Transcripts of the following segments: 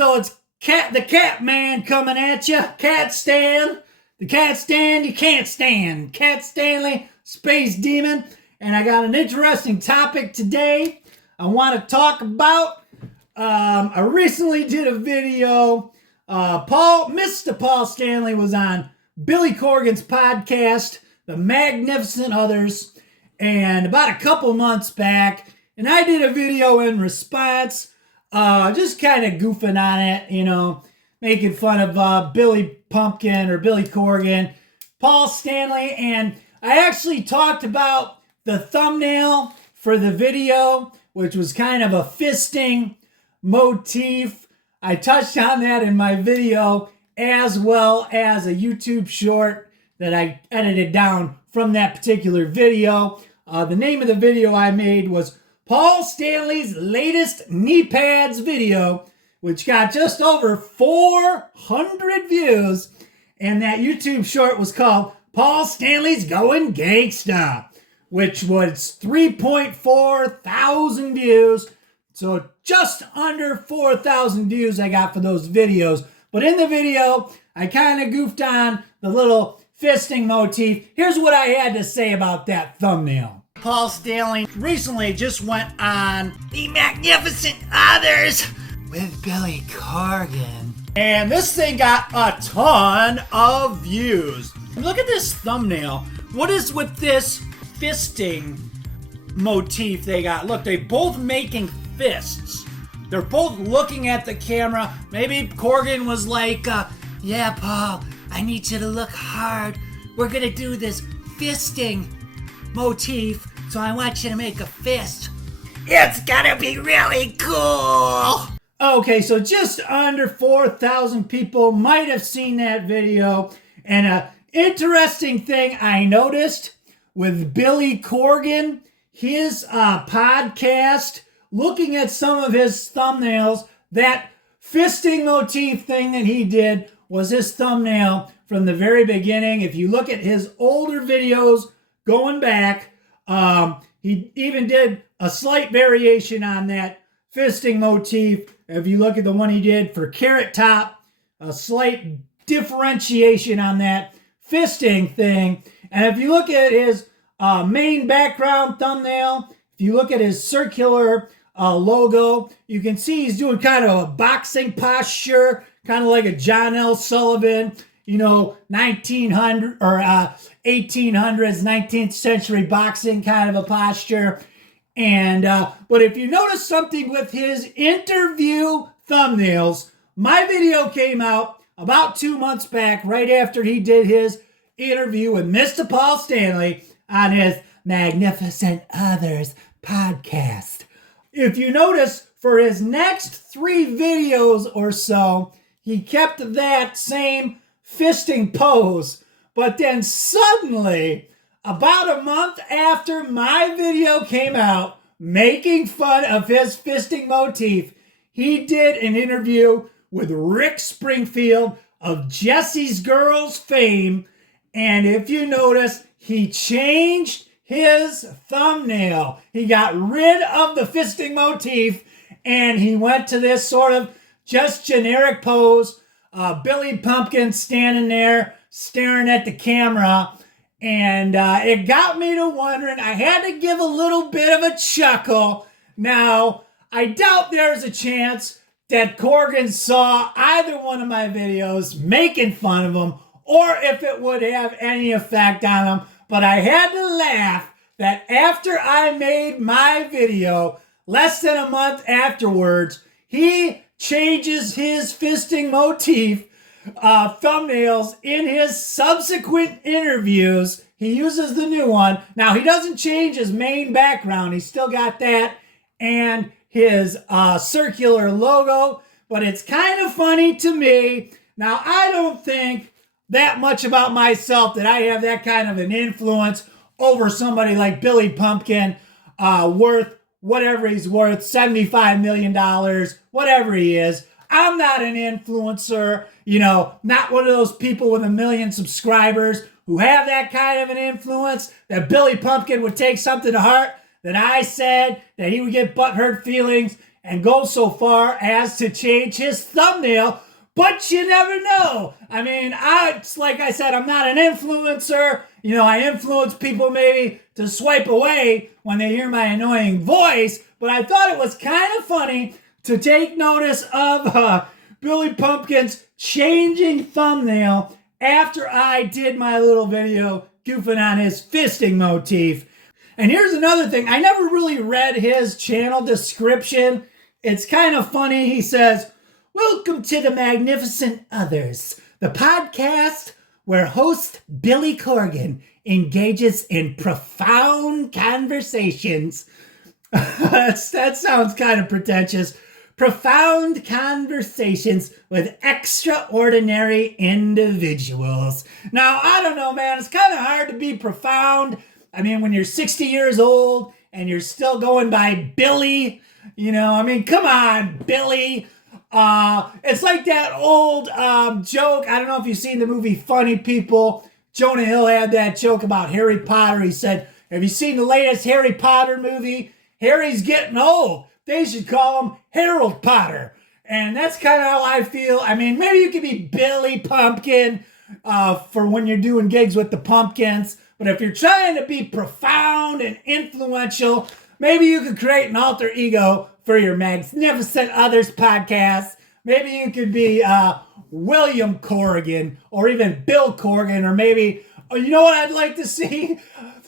so it's the Cat Man coming at you. Cat Stan. The Cat Stan you can't stand. Cat Stanley, Space Demon. And I got an interesting topic today I want to talk about. I recently did a video. Mr. Paul Stanley was on Billy Corgan's podcast, The Magnificent Others, and about a couple months back. And I did a video in response, just kind of goofing on it, making fun of Billy Pumpkin or Billy Corgan, Paul Stanley. And I actually talked about the thumbnail for the video, which was kind of a fisting motif. I touched on that in my video, as well as a YouTube short that I edited down from that particular video. The name of the video I made was Paul Stanley's latest knee pads video, which got just over 400 views. And that YouTube short was called Paul Stanley's Going Gangsta, which was 3.4 thousand views. So just under 4,000 views I got for those videos. But in the video, I kind of goofed on the little fisting motif. Here's what I had to say about that thumbnail. Paul Stanley recently just went on The Magnificent Others with Billy Corgan. And this thing got a ton of views. Look at this thumbnail. What is with this fisting motif they got? Look, they're both making fists. They're both looking at the camera. Maybe Corgan was like, yeah, Paul, I need you to look hard. We're going to do this fisting motif, so I want you to make a fist. It's going to be really cool. Okay, so just under 4,000 people might have seen that video. And an interesting thing I noticed with Billy Corgan, his podcast, looking at some of his thumbnails, that fisting motif thing that he did was his thumbnail from the very beginning. If you look at his older videos going back, he even did a slight variation on that fisting motif. If you look at the one he did for Carrot Top, a slight differentiation on that fisting thing. And if you look at his main background thumbnail, if you look at his circular logo, you can see he's doing kind of a boxing posture, kind of like a John L. Sullivan, 1900 or 1800s, 19th century boxing kind of a posture. And but if you notice something with his interview thumbnails, my video came out about 2 months back, right after he did his interview with Mr. Paul Stanley on his Magnificent Others podcast. If you notice, for his next 3 videos or so, he kept that same fisting pose. But then suddenly, about a month after my video came out, making fun of his fisting motif, he did an interview with Rick Springfield of Jesse's Girls fame. And if you notice, he changed his thumbnail. He got rid of the fisting motif and he went to this sort of just generic pose. Billy Pumpkin standing there staring at the camera. And it got me to wondering, I had to give a little bit of a chuckle. Now, I doubt there's a chance that Corgan saw either one of my videos making fun of him, or if it would have any effect on him. But I had to laugh that after I made my video, less than a month afterwards, he changes his fisting motif thumbnails in his subsequent interviews. He uses the new one. Now, he doesn't change his main background. He's still got that and his circular logo, but it's kind of funny to me. Now, I don't think that much about myself that I have that kind of an influence over somebody like Billy Pumpkin, worth whatever he's worth, $75 million, whatever he is. I'm not an influencer, not one of those people with 1 million subscribers who have that kind of an influence that Billy Pumpkin would take something to heart that I said, that he would get butthurt feelings and go so far as to change his thumbnail, but you never know. I mean, it's like I said, I'm not an influencer. You know, I influence people maybe to swipe away when they hear my annoying voice, but I thought it was kind of funny to take notice of Billy Pumpkin's changing thumbnail after I did my little video goofing on his fisting motif. And here's another thing. I never really read his channel description. It's kind of funny. He says, "Welcome to the Magnificent Others, the podcast where host Billy Corgan engages in profound conversations." That sounds kind of pretentious. Profound conversations with extraordinary individuals. Now, I don't know, man. It's kind of hard to be profound. I mean, when you're 60 years old and you're still going by Billy, you know, I mean, come on, Billy. It's like that old joke. I don't know if you've seen the movie Funny People. Jonah Hill had that joke about Harry Potter. He said, "Have you seen the latest Harry Potter movie? Harry's getting old. They should call him Harold Potter." And that's kind of how I feel. I mean, maybe you could be Billy Pumpkin for when you're doing gigs with the Pumpkins. But if you're trying to be profound and influential, maybe you could create an alter ego for your Magnificent Others podcast. Maybe you could be William Corgan or even Bill Corgan, or maybe, you know what I'd like to see?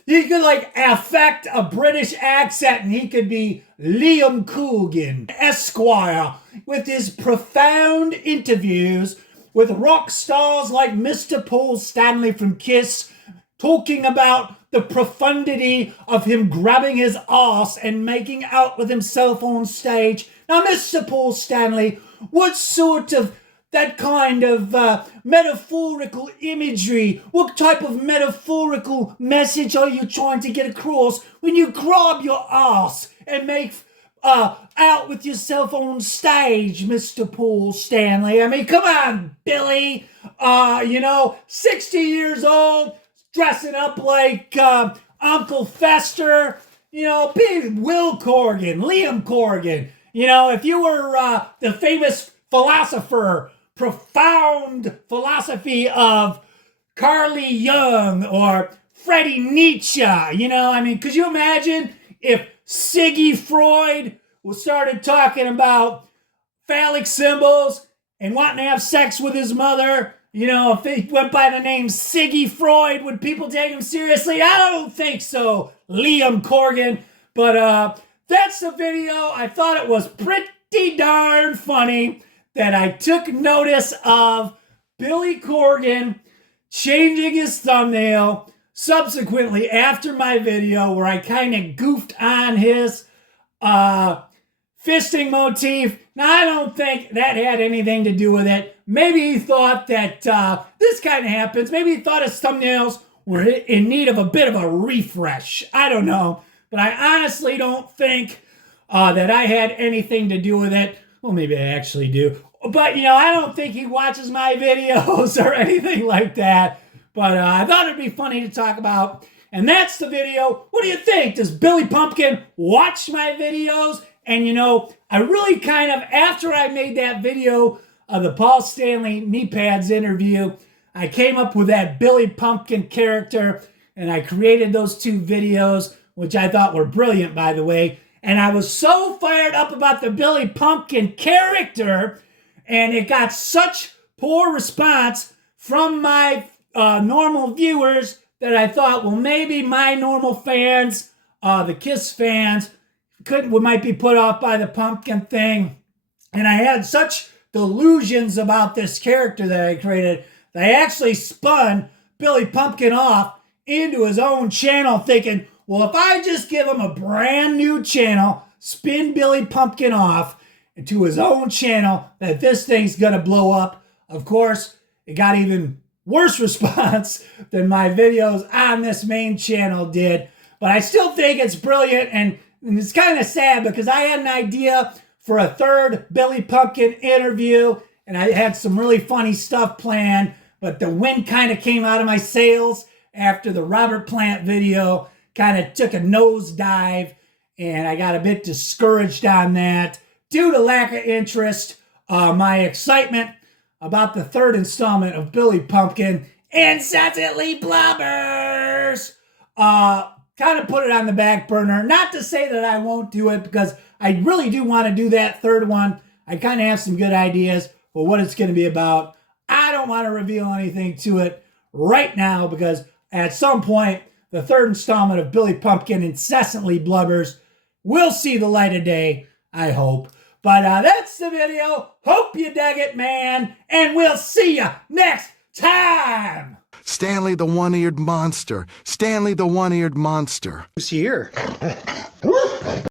He could like affect a British accent and he could be Liam Coogan, Esquire, with his profound interviews with rock stars like Mr. Paul Stanley from Kiss, talking about the profundity of him grabbing his arse and making out with himself on stage. Now, Mr. Paul Stanley, what sort of that kind of metaphorical imagery, what type of metaphorical message are you trying to get across when you grab your arse and make out with yourself on stage, Mr. Paul Stanley? I mean, come on, Billy. 60 years old, dressing up like Uncle Fester, be Will Corgan, Liam Corgan. If you were the famous philosopher, profound philosophy of Carly Jung or Freddie Nietzsche, could you imagine if Siggy Freud started talking about phallic symbols and wanting to have sex with his mother? If he went by the name Siggy Freud, would people take him seriously? I don't think so, Liam Corgan. But that's the video. I thought it was pretty darn funny that I took notice of Billy Corgan changing his thumbnail subsequently after my video where I kind of goofed on his fisting motif. Now, I don't think that had anything to do with it. Maybe he thought that this kind of happens. Maybe he thought his thumbnails were in need of a bit of a refresh. I don't know. But I honestly don't think that I had anything to do with it. Well, maybe I actually do. But, I don't think he watches my videos or anything like that. But I thought it'd be funny to talk about. And that's the video. What do you think? Does Billy Pumpkin watch my videos? And, I really kind of, after I made that video of the Paul Stanley knee pads interview, I came up with that Billy Pumpkin character, and I created those two videos, which I thought were brilliant, by the way. And I was so fired up about the Billy Pumpkin character, and it got such poor response from my normal viewers that I thought, well, maybe my normal fans, the Kiss fans, might be put off by the Pumpkin thing. And I had such delusions about this character that I created that I actually spun Billy Pumpkin off into his own channel, thinking, well, if I just give him a brand new channel, spin Billy Pumpkin off into his own channel, that this thing's gonna blow up. Of course, it got even worse response than my videos on this main channel did. But I still think it's brilliant, and it's kind of sad because I had an idea for a third Billy Pumpkin interview, and I had some really funny stuff planned, but the wind kind of came out of my sails after the Robert Plant video kind of took a nosedive, and I got a bit discouraged on that. due to lack of interest, my excitement about the third installment of Billy Pumpkin Incessantly Blubbers kind of put it on the back burner. Not to say that I won't do it, because I really do want to do that third one. I kind of have some good ideas for what it's going to be about. I don't want to reveal anything to it right now, because at some point, the third installment of Billy Pumpkin Incessantly Blubbers will see the light of day, I hope. But that's the video. Hope you dug it, man. And we'll see you next time. Stanley the one-eared monster. Stanley the one-eared monster. Who's here?